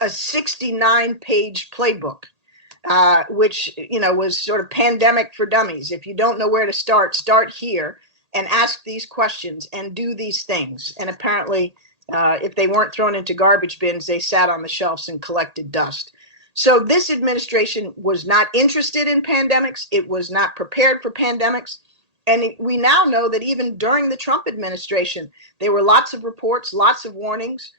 a 69-page playbook, which, was sort of pandemic for dummies. If you don't know where to start here and ask these questions and do these things. And apparently, if they weren't thrown into garbage bins, they sat on the shelves and collected dust. So this administration was not interested in pandemics. It was not prepared for pandemics. And we now know that even during the Trump administration, there were lots of reports, lots of warnings.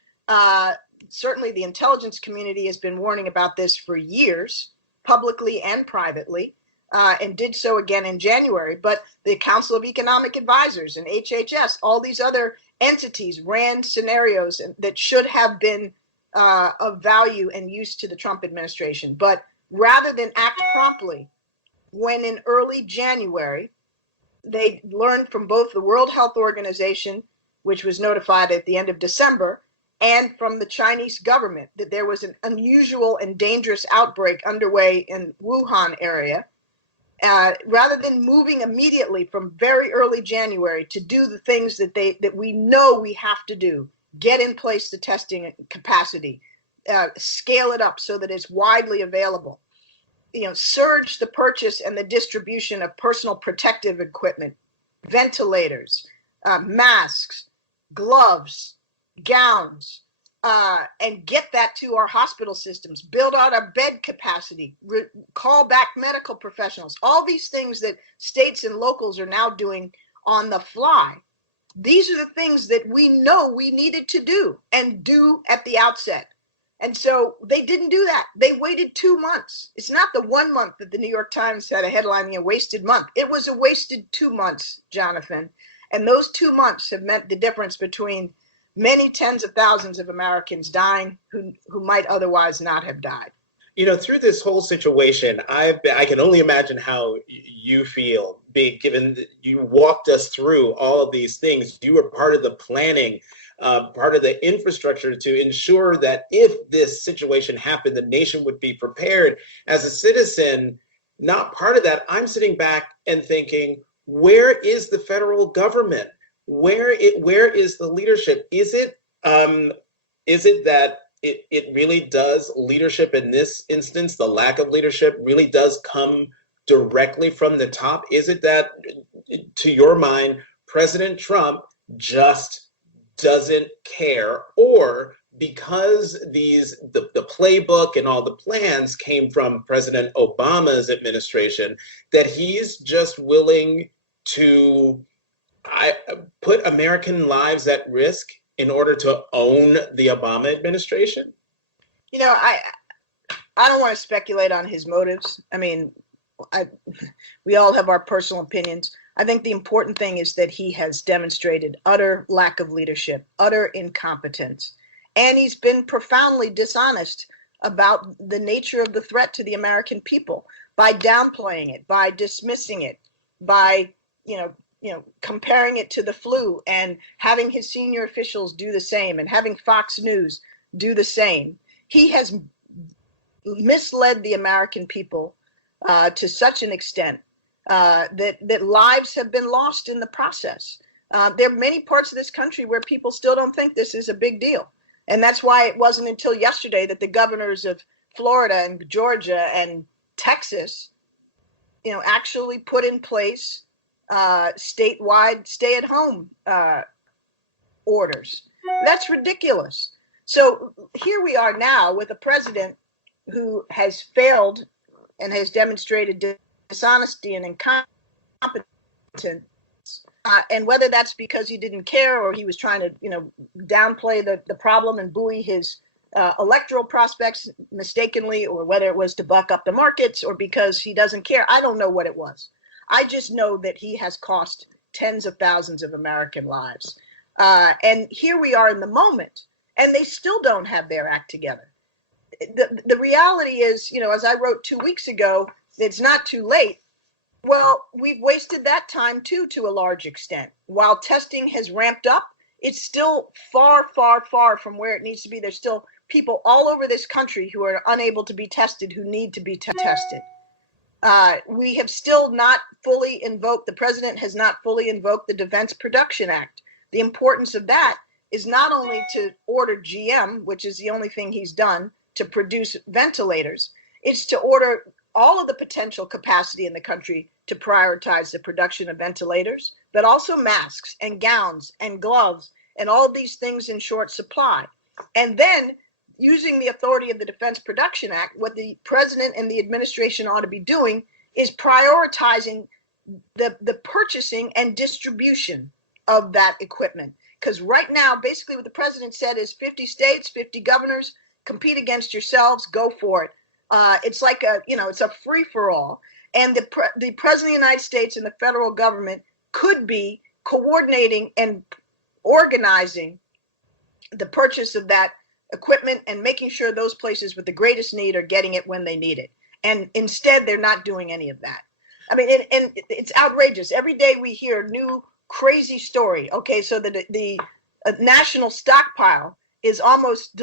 Certainly the intelligence community has been warning about this for years, publicly and privately, and did so again in January. But the Council of Economic Advisors and HHS, all these other entities ran scenarios that should have been of value and use to the Trump administration. But rather than act promptly, when in early January, they learned from both the World Health Organization, which was notified at the end of December, and from the Chinese government that there was an unusual and dangerous outbreak underway in Wuhan area. Rather than moving immediately from very early January to do the things that we know we have to do, get in place the testing capacity, scale it up so that it's widely available, surge the purchase and the distribution of personal protective equipment, ventilators, masks, gloves, gowns, and get that to our hospital systems, build out our bed capacity, call back medical professionals, all these things that states and locals are now doing on the fly. These are the things that we know we needed to do and do at the outset. And so they didn't do that. They waited 2 months. It's not the 1 month that the New York Times had a headline, wasted month. It was a wasted 2 months, Jonathan. And those 2 months have meant the difference between many tens of thousands of Americans dying who might otherwise not have died. Through this whole situation, I can only imagine how you feel, given that you walked us through all of these things. You were part of the planning, part of the infrastructure to ensure that if this situation happened, the nation would be prepared. As a citizen, not part of that, I'm sitting back and thinking, where is the federal government? Where is the leadership? Is it that it really does, leadership in this instance, the lack of leadership really does come directly from the top? Is it that, to your mind, President Trump just doesn't care, or because the playbook and all the plans came from President Obama's administration, that he's just willing to put American lives at risk in order to own the Obama administration? I don't want to speculate on his motives. I mean, we all have our personal opinions. I think the important thing is that he has demonstrated utter lack of leadership, utter incompetence, and he's been profoundly dishonest about the nature of the threat to the American people by downplaying it, by dismissing it, by comparing it to the flu, and having his senior officials do the same, and having Fox News do the same. He has misled the American people to such an extent that lives have been lost in the process. There are many parts of this country where people still don't think this is a big deal. And that's why it wasn't until yesterday that the governors of Florida and Georgia and Texas, actually put in place statewide stay-at-home orders. That's ridiculous. So here we are now with a president who has failed and has demonstrated dishonesty and incompetence. And whether that's because he didn't care or he was trying to, downplay the problem and buoy his electoral prospects mistakenly, or whether it was to buck up the markets or because he doesn't care, I don't know what it was. I just know that he has cost tens of thousands of American lives. And here we are in the moment, and they still don't have their act together. The reality is, as I wrote 2 weeks ago, it's not too late. Well, we've wasted that time too, to a large extent. While testing has ramped up, it's still far, far, far from where it needs to be. There's still people all over this country who are unable to be tested, who need to be tested. We have still not fully invoked, the president has not fully invoked the Defense Production Act. The importance of that is not only to order GM, which is the only thing he's done, to produce ventilators. It's to order all of the potential capacity in the country to prioritize the production of ventilators, but also masks and gowns and gloves and all of these things in short supply. And then using the authority of the Defense Production Act, what the president and the administration ought to be doing is prioritizing the purchasing and distribution of that equipment. Because right now, basically what the president said is 50 states, 50 governors, compete against yourselves, go for it. It's like it's a free for all. And the president of the United States and the federal government could be coordinating and organizing the purchase of that equipment and making sure those places with the greatest need are getting it when they need it. And instead, they're not doing any of that. I mean, and it's outrageous. Every day we hear new crazy story. Okay, so the national stockpile is almost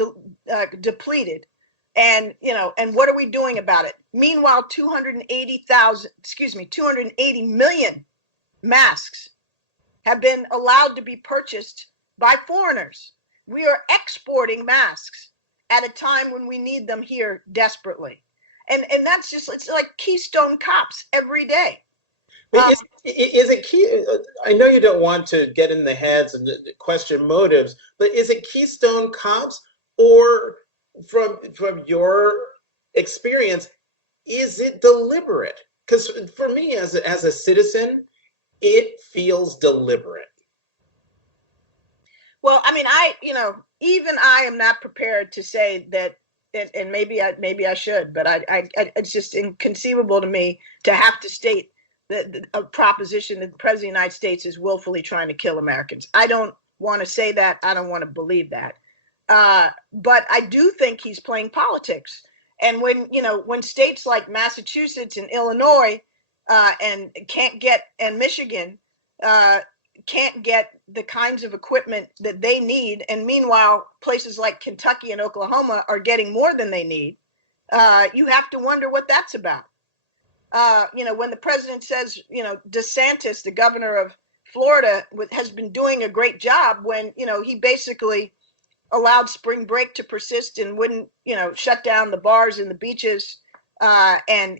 depleted. And, and what are we doing about it? Meanwhile, 280 million masks have been allowed to be purchased by foreigners. We are exporting masks at a time when we need them here desperately. And that's just, it's like Keystone Cops every day. But is it key? I know you don't want to get in the heads and question motives, but is it Keystone Cops, or from your experience, is it deliberate? Because for me, as a citizen, it feels deliberate. Well, I mean, even I am not prepared to say that, and maybe I should, but it's just inconceivable to me to have to state a proposition that the president of the United States is willfully trying to kill Americans. I don't want to say that. I don't want to believe that. But I do think he's playing politics. And when states like Massachusetts and Illinois and Michigan can't get the kinds of equipment that they need, and meanwhile places like Kentucky and Oklahoma are getting more than they need, you have to wonder what that's about. When the president says, DeSantis, the governor of Florida, has been doing a great job, when, he basically allowed spring break to persist and wouldn't, shut down the bars and the beaches, and,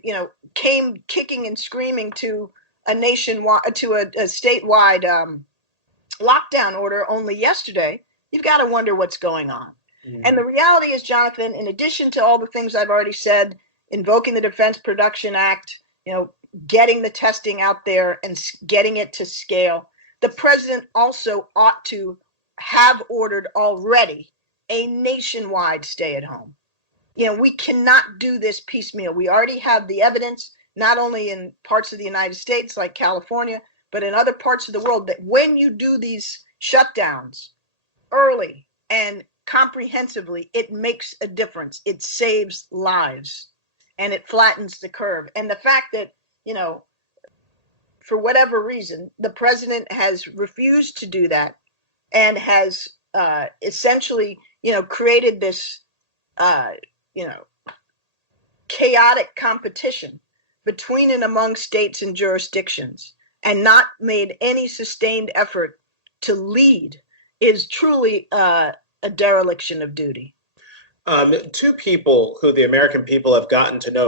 came kicking and screaming to a statewide lockdown order only yesterday, you've got to wonder what's going on. Mm-hmm. And the reality is, Jonathan, in addition to all the things I've already said, invoking the Defense Production Act, getting the testing out there and getting it to scale, the president also ought to have ordered already a nationwide stay at home. We cannot do this piecemeal. We already have the evidence, not only in parts of the United States like California, but in other parts of the world, that when you do these shutdowns early and comprehensively, it makes a difference. It saves lives and it flattens the curve. And the fact that, for whatever reason, the president has refused to do that and has essentially, created this, chaotic competition between and among states and jurisdictions, and not made any sustained effort to lead, is truly a dereliction of duty. Two people who the American people have gotten to know